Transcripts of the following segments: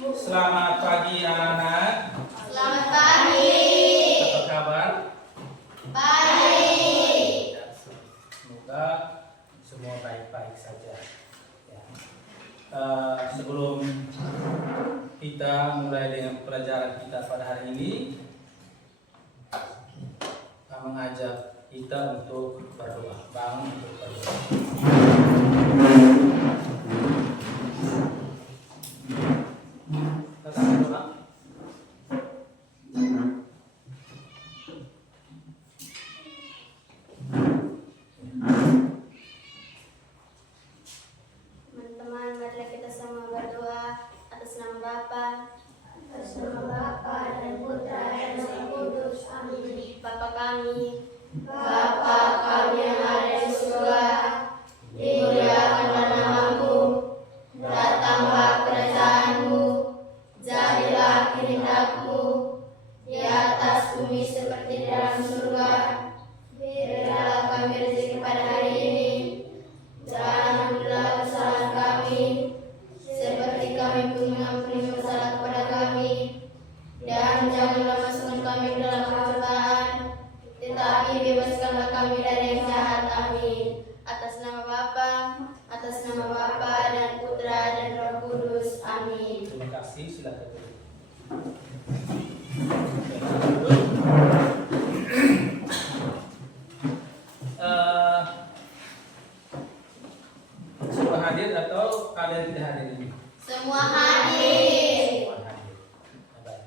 Selamat pagi anak-anak. Selamat pagi. Apa kabar? Baik. Ya, semoga semua baik-baik saja. Ya. Sebelum kita mulai dengan pelajaran kita pada hari ini, saya mengajak kita untuk berdoa. Bangun untuk berdoa. Kita berdoa. Teman-teman, marilah kita sama berdoa atas nama Bapa, dan Putra dan Roh Kudus. Amin. Bapa kami yang ada di surga, dimuliakanlah namamu, datanglah kerajaanmu, jadilah kehendakmu di atas bumi seperti di dalam surga. Berilah kami rezeki pada hari ini, dan ampunilah kesalahan kami, seperti kami pun mengampuni kesalahan kepada kami. Dan janganlah masukkan kami ke dalam pencobaan, tetapi bebaskanlah kami dari yang jahat. Amin. Atas nama Bapa dan Putra dan Roh Kudus. Amin. Terima kasih, silakan. Semua hadir atau ada yang tidak hadir ini? Semua hadir. Semua hadir. Baik.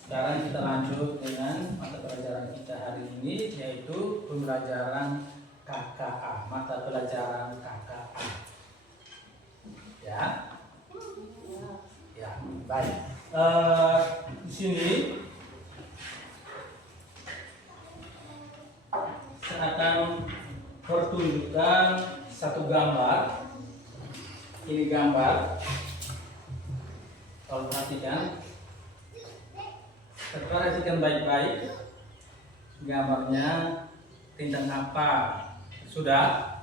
Sekarang kita lanjut dengan mata pelajaran kita hari ini, yaitu pembelajaran KKA, mata pelajaran KKA. Ya, ya, baik. Di sini saya akan pertunjukkan satu gambar. Ini gambar. Kalau perhatikan baik-baik. Gambarnya tentang apa? Sudah?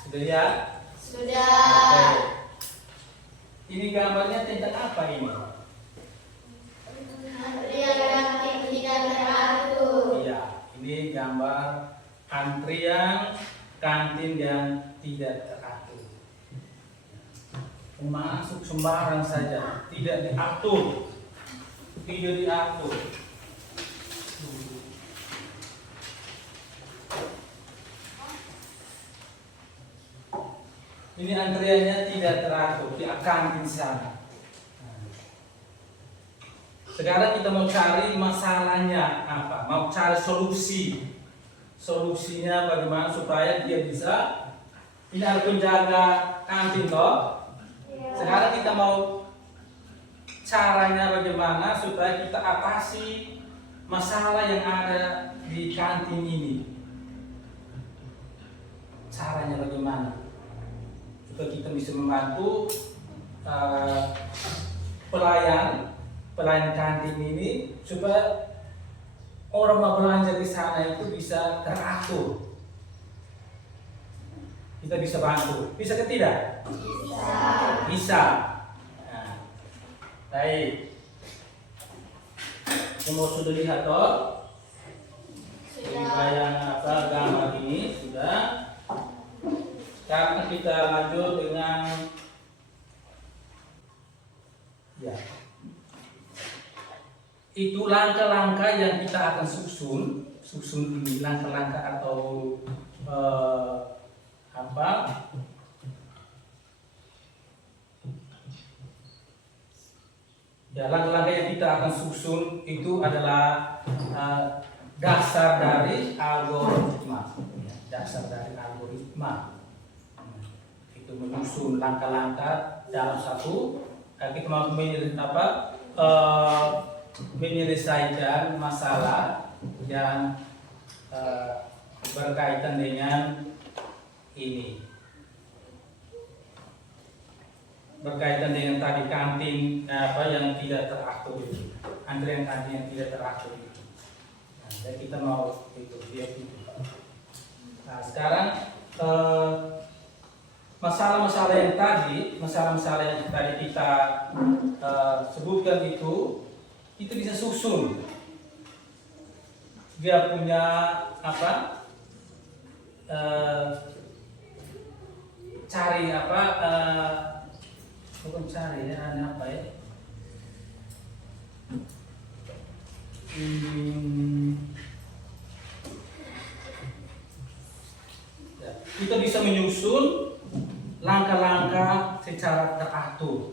Sudah ya? Sudah. Oke. Ini gambarnya tentang apa ini? Antrian yang tidak teratur. Iya, ini gambar antrian kantin yang tidak teratur. Masuk sembarang saja, tidak diatur. Tidak diatur. Ini antriannya tidak teratur di kantin sana. Sekarang kita mau cari masalahnya apa? Mau cari solusi. Solusinya bagaimana supaya dia bisa. Ini ada penjaga kantin toh. Sekarang kita mau caranya bagaimana supaya kita atasi masalah yang ada di kantin ini. Caranya bagaimana? Supaya kita bisa membantu pelayan kantin ini supaya orang mau belanja di sana itu bisa teratur. Kita bisa bantu. Bisa ke tidak? Bisa. Bisa. Nah, baik. Semua sudah lihat toh? Ini bayang apa gambar ini sudah. Sekarang kita lanjut dengan ya. Itu langkah-langkah yang kita akan susun ini langkah-langkah atau apa? Ya, langkah-langkah yang kita akan susun itu adalah dasar dari algoritma. Dasar dari algoritma. Itu menyusun langkah-langkah dalam satu. Kita mau menyelesaikan masalah yang berkaitan dengan ini, berkaitan dengan tadi kantin yang tidak teratur itu, antrian kantin yang tidak teratur itu. Nah, jadi kita mau itu lihat itu. Nah, sekarang masalah-masalah yang tadi kita sebutkan itu bisa susun. Dia punya apa? Cari apa? Bukan cari ya, apa ya? Ya, kita bisa menyusun langkah-langkah secara teratur,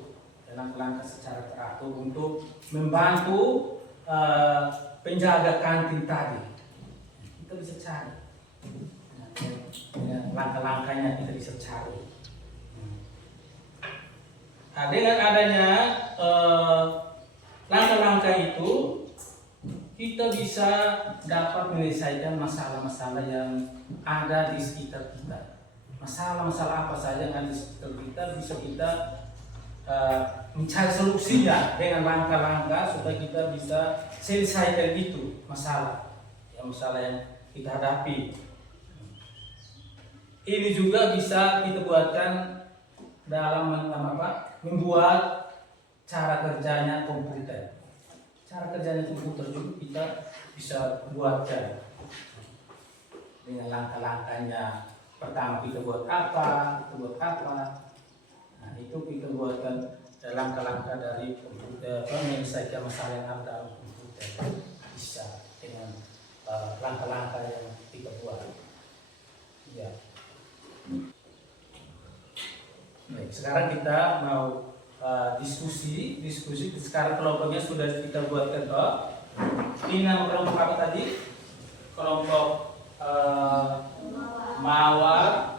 untuk membantu penjaga kantin tadi. Kita bisa cari langkah-langkahnya, kita bisa cari. Nah, dengan adanya langkah-langkah itu, kita bisa dapat menyelesaikan masalah-masalah yang ada di sekitar kita. Masalah-masalah apa saja yang ada di sekitar kita bisa kita mencari solusinya dengan langkah-langkah supaya kita bisa selesaikan itu masalah yang kita hadapi. Ini juga bisa kita buatkan dalam membuat cara kerjanya komputer. Cara kerjanya komputer juga kita bisa buatkan dengan langkah-langkahnya. Pertama kita buat apa, Nah, itu kita buatkan langkah-langkah dari komputer, menyelesaikan masalah yang ada dalam komputer. Bisa dengan langkah-langkah yang kita buat. Ya. Baik, sekarang kita mau diskusi. Sekarang kelompoknya sudah kita buatkan toh. Ini nama kelompok apa tadi? Kelompok Mawar,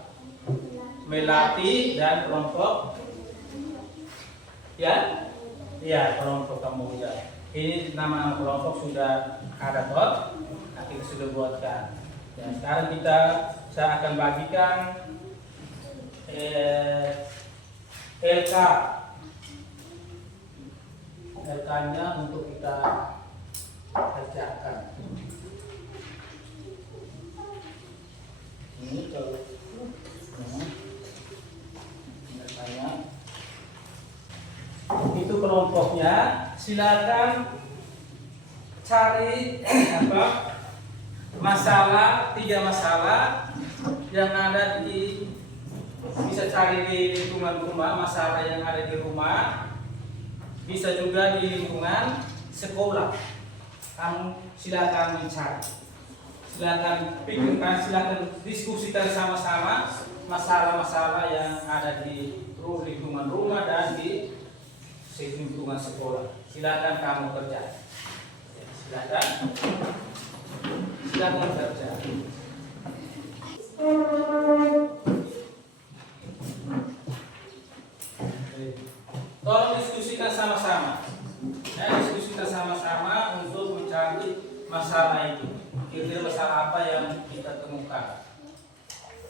Melati, dan kelompok kelompok Kamuja. Ini nama kelompok sudah ada toh. Nah, kita sudah buatkan. Dan sekarang saya akan bagikan LK-nya untuk kita kerjakan. Ini kalau LK-nya itu kelompoknya, silakan cari tiga masalah yang ada bisa cari di lingkungan rumah, masalah yang ada di rumah, bisa juga di lingkungan sekolah. Kamu silakan mencari, silakan pikirkan, silakan diskusikan sama-sama masalah-masalah yang ada di lingkungan rumah dan di lingkungan sekolah. Silakan kamu kerja. Silakan kerja. Tolong diskusikan sama-sama. Diskusikan sama-sama untuk mencari masalah itu. Kira-kira masalah apa yang kita temukan.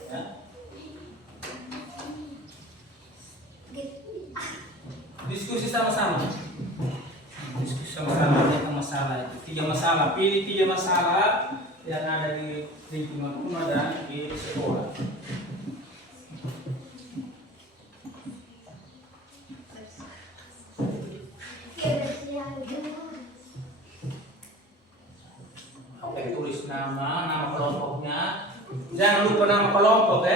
Ya. Diskusi sama-sama. Diskusi sama-sama tentang masalah itu. 3 masalah. Pilih 3 masalah yang ada di lingkungan rumah dan di sekolah. Oke, tulis nama kelompoknya. Jangan lupa nama kelompok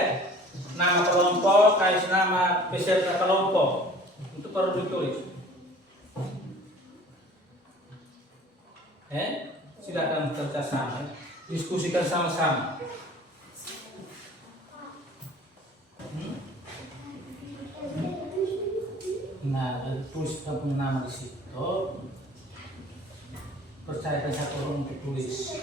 Nama kelompok, kasih nama peserta kelompok. Itu perlu ditulis. Silakan kerjasama, diskusikan sama-sama. Nah, tulis kamu nama di situ. Percayakan satu orang untuk tulis.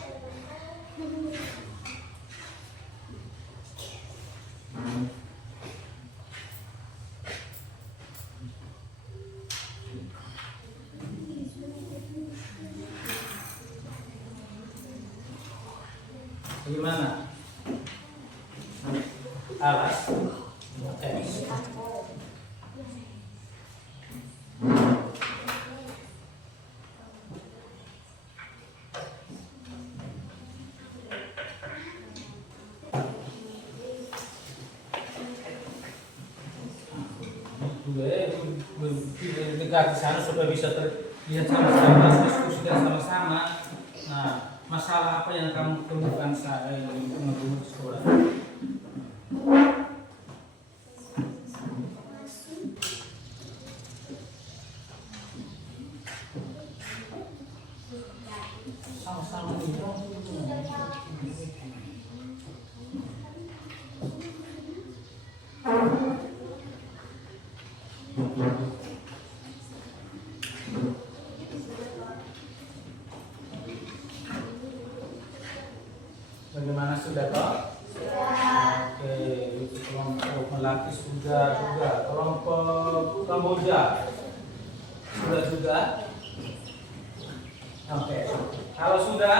Bagaimana? Alas? Oke. tegak di sana supaya bisa sama-sama diskusikan sama-sama. Nah, masalah apa yang kamu temukan saat di sekolah? Sama-sama bagaimana, sudah toh? Oke, itu kelompok Melati sudah juga. Kelompok Kamboja sudah juga. Oke, kalau sudah,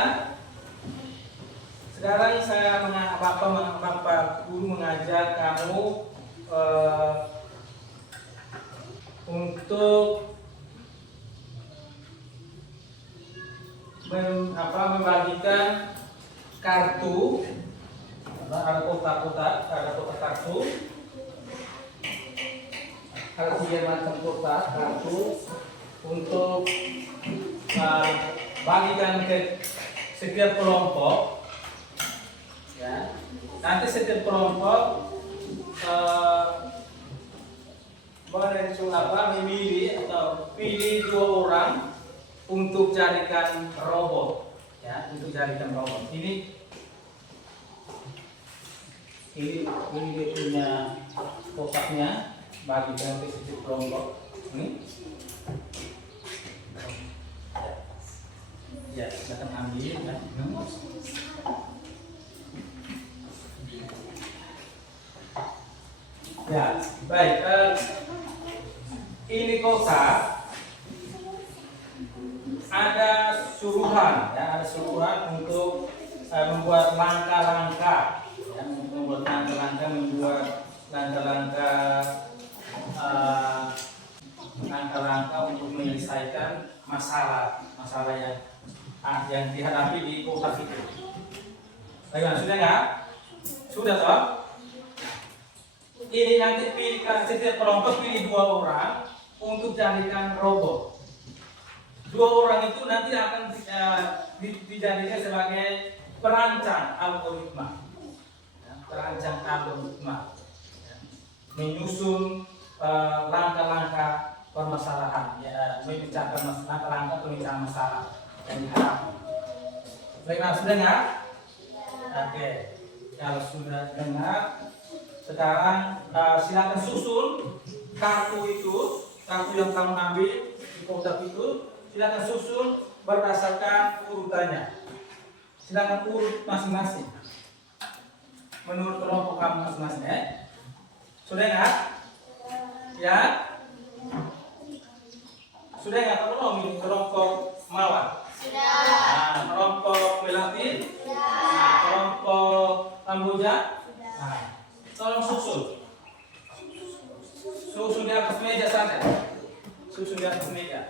sekarang saya Bapak Guru mengajak kamu untuk membagikan kartu. Ada kotak-kotak, ada kotak kartu, ada 3 macam kotak kartu untuk bagikan ke setiap kelompok. Ya, nanti setiap kelompok memilih atau pilih 2 orang untuk jadikan robot. Ya, untuk jadikan robot. Ini dia punya kotaknya, bagikan ke setiap kelompok. Ini ya, silakan ambil ya. Ya, baik. Ini kotak ada suruhan, ya, ada suruhan untuk membuat langkah-langkah. Membuat langkah-langkah untuk menyelesaikan masalah yang dihadapi di kotak itu. Bagaimana, sudah nggak? Sudah toh? Ini nanti setiap kelompok pilih 2 orang untuk jadikan robot. 2 orang itu nanti akan dijadikan sebagai perancang algoritma. Menyusun langkah-langkah permasalahan, ya, memecahkan langkah-langkah pemecahan masalah yang dihadapi. Baiklah, sudah dengar? Oke, kalau sudah dengar, sekarang silakan susun kartu yang kamu ambil di kotak itu, silakan susun berdasarkan urutannya. Silakan urut masing-masing menurut kelompok kamu masing-masing, ya. Sudah nggak? Ya? Sudah nggak? Tolong kelompok Mawar. Sudah. Nah, kelompok Melati. Nah, kelompok Kamboja. Nah, tolong susun. Susun di atas meja saja. Susun di atas meja.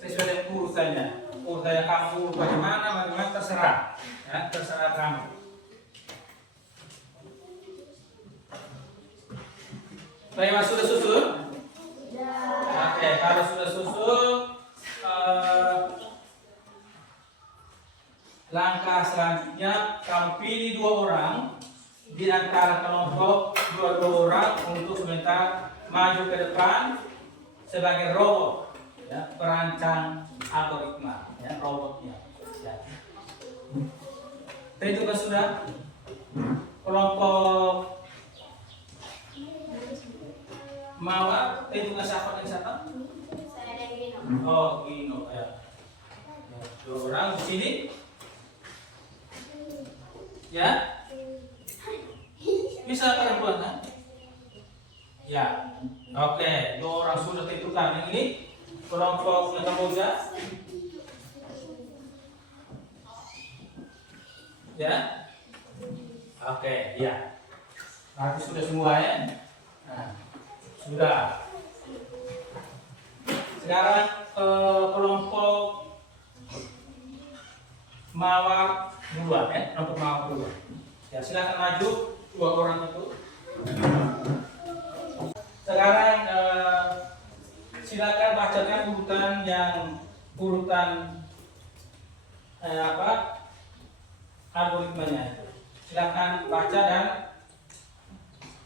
Sesuai dengan urutannya. Urutannya kamu bagaimana terserah. Ya, terserah kamu. Baik, sudah susun? Oke, kalau sudah susun, langkah selanjutnya kamu pilih 2 orang di antara kelompok 2 orang untuk sebentar maju ke depan sebagai robot, ya, perancang algoritma, ya, robotnya. Ya. Tentukan sudah kelompok Mawar, tentukan siapa dan siapa? Saya dan Gino. Oh, Gino, ya. 2 orang di sini. Ya. Bisa perempuan kan? Ya. Oke, 2 orang sudah tentukan. Yang ini kelompok Kamboja. Ya. Oke, ya. Nanti sudah semua, ya. Nah, sudah. Sekarang kelompok Mawar 2, ya. Kelompok Mawar 2. Ya, silakan maju 2 orang itu. Sekarang silakan bacakan urutan algoritmanya. Silakan baca dan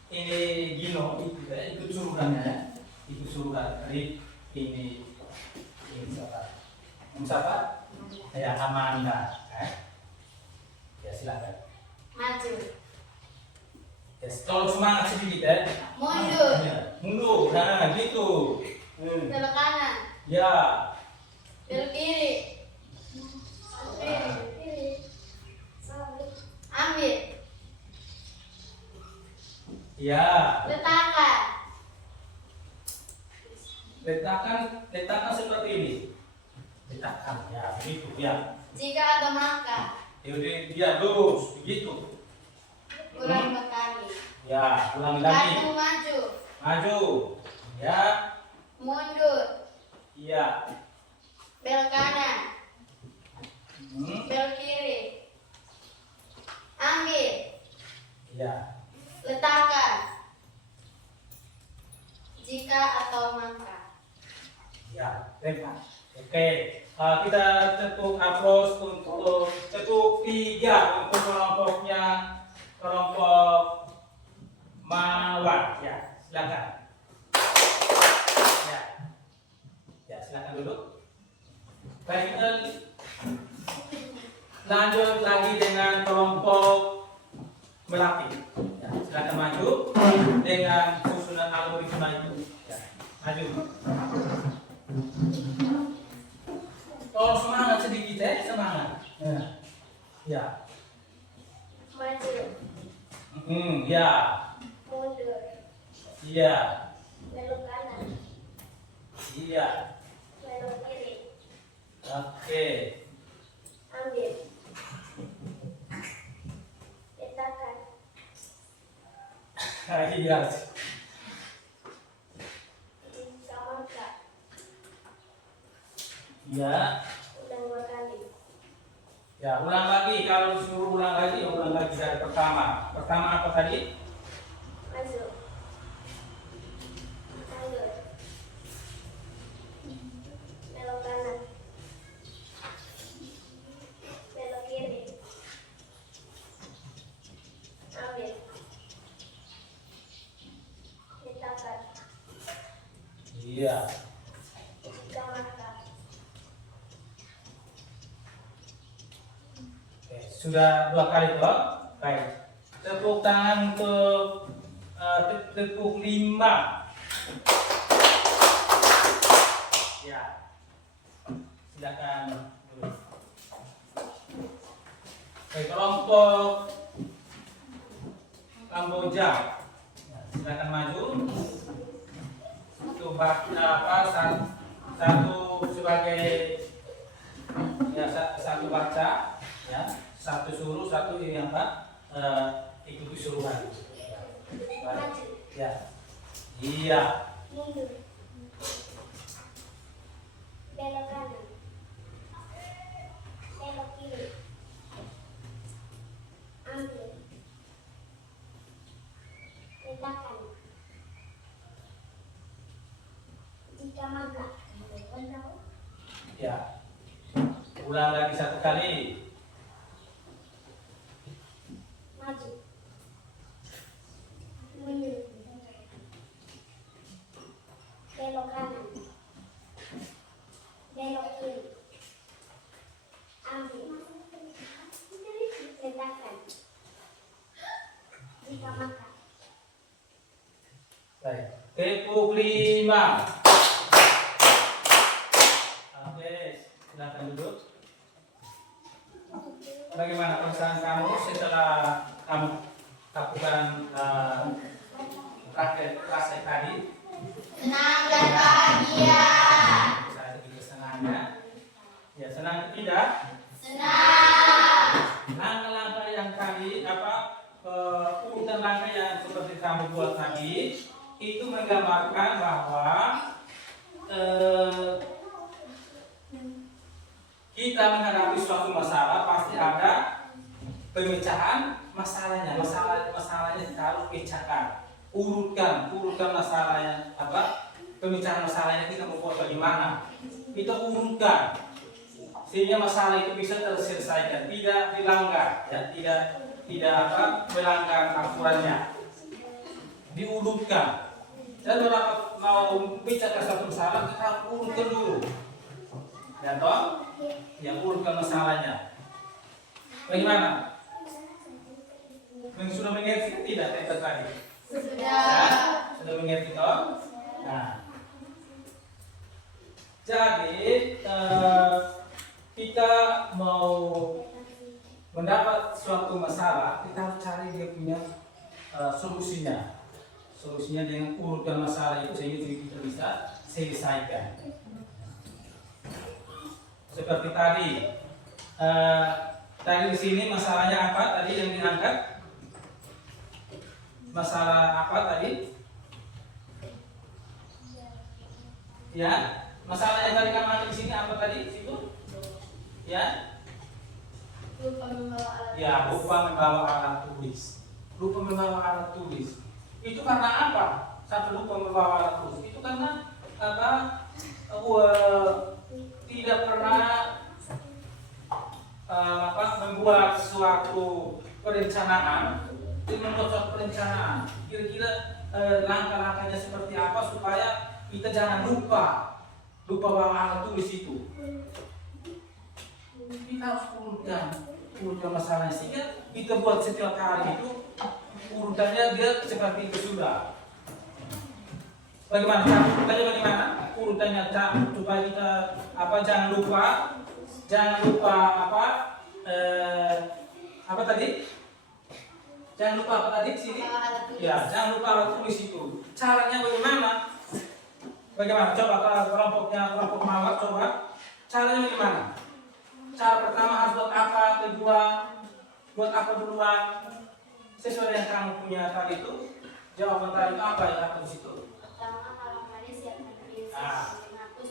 ini Gino ikut suruhannya ya. Ikut suruhan dari ini siapa? Ya Amanda. Ya silakan. Maju. Ya, tolong semangat sedikit ya. Mundur. Ya, mundur. Nah, gitu. Belok kanan. Ya. Belok kiri. Kiri. Ambil. Ya. Letakkan. Letakkan seperti ini. Letakkan ya, begitu ya. Jika ada maka. Yaudah, dia lurus begitu. Ulang berkali. Ya, ulangi lagi. Kartu maju. Maju. Ya. Mundur. Iya. Belok kanan. Belok kiri. Ambil. Iya. Letakkan. Jika atau maka. Ya, lempar. Oke. Kita tentu upload untuk tentu 3 untuk kelompok mawar. Ya, silakan. Ya, silakan duduk. Baik, kita lanjut lagi dengan kelompok melati. Ya, silakan maju dengan susunan algoritma itu. Ya, maju. Tolong semangat sedikit ya, semangat. Ya. Maju. Ya. Mundur. Iya. Belok kanan. Iya. Belok kiri. Oke. Ambil. Letakkan. Iya. Jika maka. Iya. Ulang berkali. Ya, ulang lagi. Kalau disuruh ulang lagi dari pertama. Pertama apa tadi? Maju. Mundur. Belok kanan. Belok kiri. Ambil. Letakkan. Iya. Jika maka. Oke, sudah 2 kali toh? Baik. Tepuk tangan untuk tepuk 5. Ya. Silakan dulu. Baik, kelompok Kamboja. Ya, silakan maju. Untuk satu sebagai ya satu baca ya, satu suruh, satu ini ikuti suruhan. Maju. Ya. Iya. Mundur. Belok kanan. Belok kiri. Ambil. Letakkan. Jika maka. Ya. Ulang lagi 1 kali. Maju. Mundur. Belok kanan. Belok kiri. Ambil. Letakkan. Jika maka. Baik. Tepuk 5. Oke, silakan duduk. Bagaimana perasaan kamu setelah kamu lakukan praktek tadi? Senang dan bahagia. Saya sedikit senangnya. Ya, senang tidak? Senang. Langkah-langkah yang tadi urutan langkah yang seperti kamu buat tadi itu menggambarkan bahwa kita menghadapi suatu masalah pasti ada pemecahan masalahnya. Masalahnya harus pecahkan. Urutkan masalahnya pemecahan masalahnya kita membuat bagaimana? Kita urutkan sehingga masalah itu bisa terselesaikan, tidak dilanggar, ya, tidak melanggar aturannya. Diurutkan. Dan kalau mau bicara satu masalah kita urutkan dulu. Ya toh? Yang urutkan masalahnya. Bagaimana? Sudah mengerti tidak tentang tadi? Sudah. Ya, sudah mengerti toh? Nah. Jadi kita mau mendapat suatu masalah, kita harus cari dia punya solusinya. Solusinya dengan urutkan masalah itu sehingga kita bisa selesaikan. Seperti tadi, tadi di sini masalahnya apa tadi yang diangkat? Masalah apa tadi? Ya, masalah yang tadi kamu angkat di sini apa tadi? Situ? Ya? Lupa membawa alat. Ya, lupa membawa alat tulis. Lupa membawa alat tulis. Itu karena apa? Sampai lupa membawa alat tulis. Itu karena apa? Tidak pernah membuat suatu perencanaan. Membuat suatu perencanaan. Kira-kira langkah-langkahnya seperti apa supaya kita jangan lupa bawa alat tulis itu. Kita harus urutkan masalahnya sehingga kita buat setiap hari itu urutannya dia seperti itu sudah. Bagaimana? Urutannya bagaimana? Urutannya supaya kita jangan lupa apa tadi? Jangan lupa apa tadi sini? Ya, jangan lupa alat tulis itu. Caranya bagaimana? Bagaimana? Coba kelompok mawar coba. Caranya bagaimana? Cara pertama harus buat apa? Kedua buat apa duluan? Sesuai yang kamu punya tadi itu. Jawaban tadi itu apa yang ada di situ? Pertama halamannya siapkan tulis.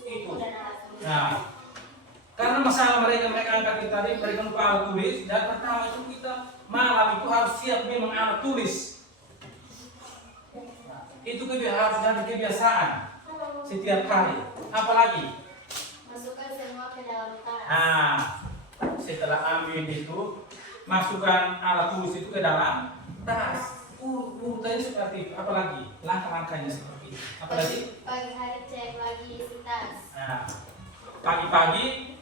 Itu. Nah, karena masalah mereka angkat tadi mereka lupa alat tulis. Dan pertama itu kita malam itu harus siap memang alat tulis. Nah, itu harus jadi kebiasaan setiap hari. Apalagi? Masukkan semua ke dalam tas. Nah, setelah ambil itu, masukkan alat tulis itu ke dalam tas. Urutannya seperti itu. Apalagi? Langkah-langkahnya seperti itu. Apalagi? Pagi hari cek lagi isi tas. Nah, pagi-pagi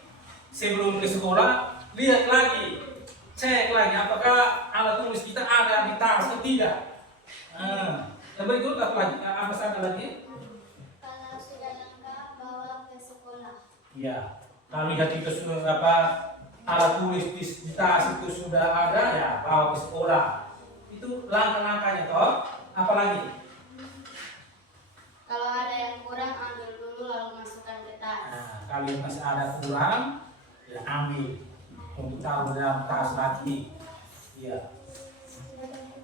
sebelum ke sekolah, lihat lagi, cek lagi apakah alat tulis kita ada di tas atau tidak. Dan berikut apa lagi? Apa saja lagi? Kalau sudah lengkap bawa ke sekolah. Ya, kalau lihat itu sudah alat tulis di tas itu sudah ada ya bawa ke sekolah. Itu langkah-langkahnya toh. Apalagi? Kalau ada yang kurang ambil dulu lalu masukkan ke tas. Nah, kalau masih ada kurang, ya ambil untuk taruh dalam tas lagi. Iya.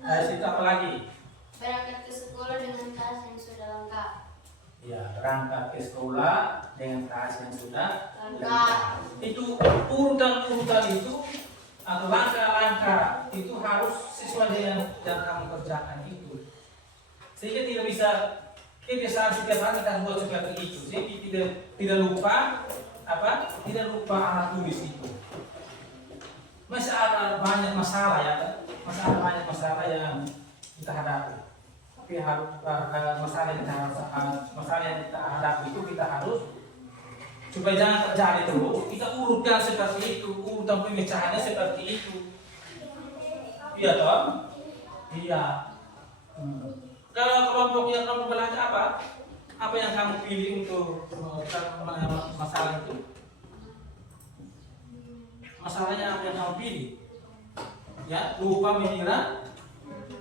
Dari situ apa lagi? Berangkat ke sekolah dengan tas yang sudah lengkap. Ya, berangkat ke sekolah dengan tas yang sudah Lengkap. Itu urutan-urutan itu atau langkah-langkah itu harus sesuai dengan yang kamu kerjakan itu. Sehingga tidak bisa kebiasaan setiap hari kita buat seperti itu. Jadi tidak lupa tidak lupa alat tulis itu. Masih ada banyak masalah ya, banyak masalah yang kita hadapi. Tapi harus masalah yang kita hadapi itu kita harus supaya jangan terjadi terus. Kita urutkan seperti itu, urutan pemecahannya seperti itu. Iya toh? Iya. Kalau kelompok belajar apa? Apa yang kamu pilih untuk masalah itu? Masalahnya apa yang kamu pilih? Ya, lupa mengira.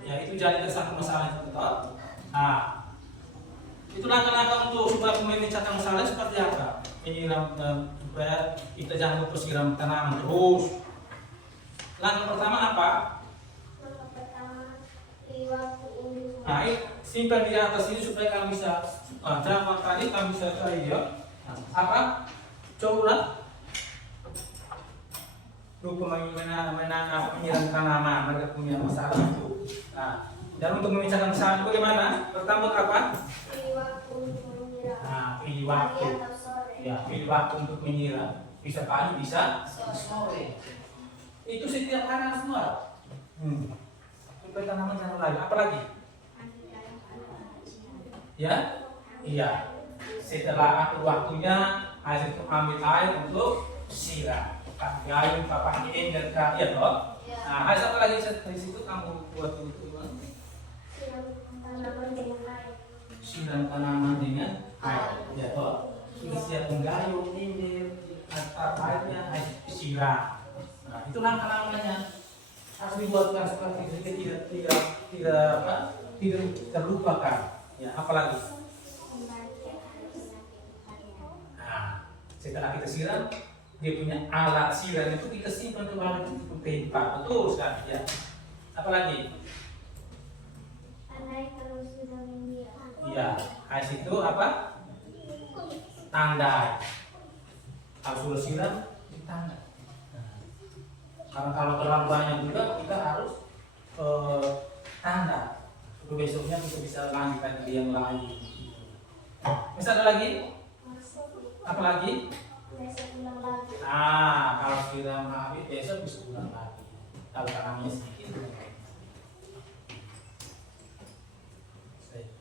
Ya, itu jadi satu masalah itu toh. Nah, itu langkah-langkah untuk supaya memecahkan masalah seperti apa? Menyiram supaya kita jangan lupa siram tanaman terus. Langkah pertama apa? Langkah pertama waktu ini. Nah, simpan di atas ini supaya kamu bisa jawab tadi kamu bisa cari ya. Apa? Coba lupa menyiram tanaman, mereka punya masalah itu. Nah, dan untuk memecahkan masalah itu bagaimana? Pertama apa? Waktu untuk menyiram. pilih waktu. atau sore. Ya, pilih waktu untuk menyiram. Bisa pagi, bisa sore. Itu setiap hari harus nular. Supaya tanaman jangan layu. Apalagi? Ya, iya. Setelah atur waktunya, harus itu ambil air untuk siram. Pakai gayung, pakai ember, ya toh. Nah, harus apa lagi dari situ kamu buat untuk Tanaman dengan air. siram tanaman dengan air, ya toh. Sudah siap menggayung, ember, atar airnya, harus siram. Nah, itu langkah-langkahnya harus dibuatkan seperti itu, tidak terlupakan. Ya, apalagi? Nah, setelah kita siram, dia punya alat siram itu kita simpan kembali di tempat. Betul sekali, ya. Apalagi? Andai kalau sudah menyiram. Iya, ais itu apa? Tanda. Kalau sudah siram, ditanda. Karena kalau terlalu banyak juga kita harus tanda. Untuk besoknya kita bisa lanjutkan di yang lain. Bisa ada lagi? Apa lagi? Besok ulang lagi. Nah, kalau siram habis besok bisa ulang lagi. Kalau tanamnya sedikit.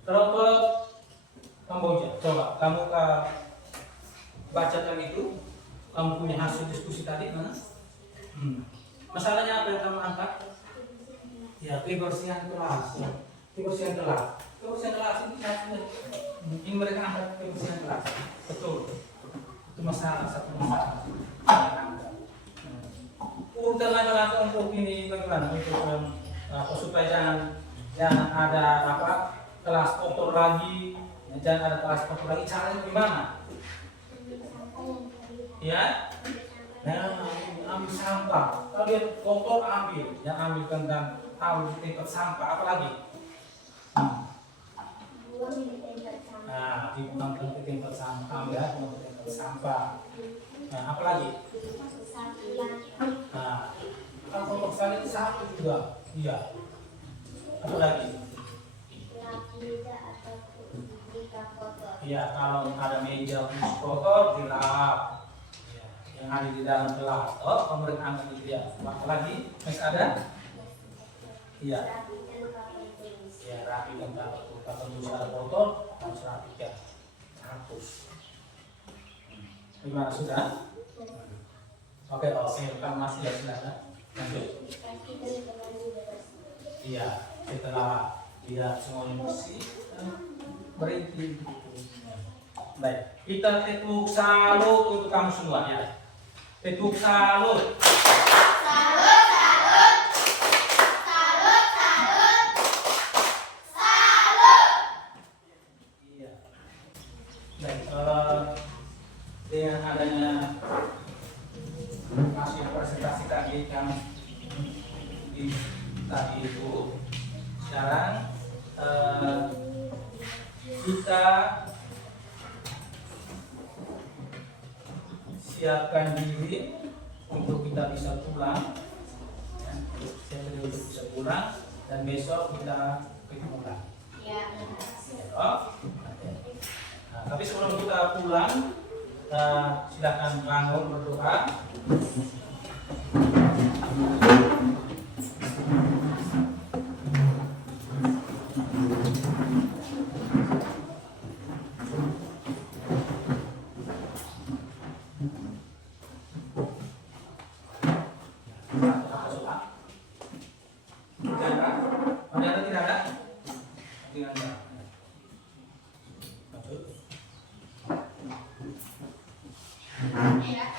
Kelompok Kamboja, coba kamu bacakan itu. Kamu punya hasil diskusi tadi mana? Masalahnya apa yang kamu angkat? Ya, kebersihan kelas. Kebersihan kelas. Kebersihan kelas ini mereka angkat kebersihan kelas. Betul. Itu masalah, satu masalah. Urutan lagi untuk ini bagaimana? Untuk supaya jangan ada kelas kotor lagi, jangan ada kelas kotor lagi. Caranya gimana? Ya, nah, ambil sampah. Kalau dia kotor ambil, yang ambil tentang tahu di tempat sampah. Apalagi? Nah, dibuang ke tempat sampah, ambil ke tempat sampah. Nah, apalagi? Nah, kalau kotor sekali itu satu juga. Iya. Apalagi? Iya, kalau ada meja khusus kotor dilap. Ya, yang ada di dalam gelap. Oh, pemerintah angkat itu ya. Apa lagi? Masih ada? Iya. Ya, rapikan kalau misalnya kotor harus rapikan. Hapus. Gimana sudah? Oke, kamu masih ya silakan. Lanjut. Iya, setelah lihat semuanya bersih, berhenti. Baik, kita tepuk salut untuk kamu semua ya. Tepuk salut. Salut, salut. Salut, salut. Salut. Iya. Baik, dengan adanya hasil presentasi tadi yang tadi itu, sekarang kita siapkan diri untuk kita bisa pulang, untuk bisa pulang, dan besok kita ketemu lagi. Ya. Nah, tapi sebelum kita pulang, silakan bangun berdoa. Ya.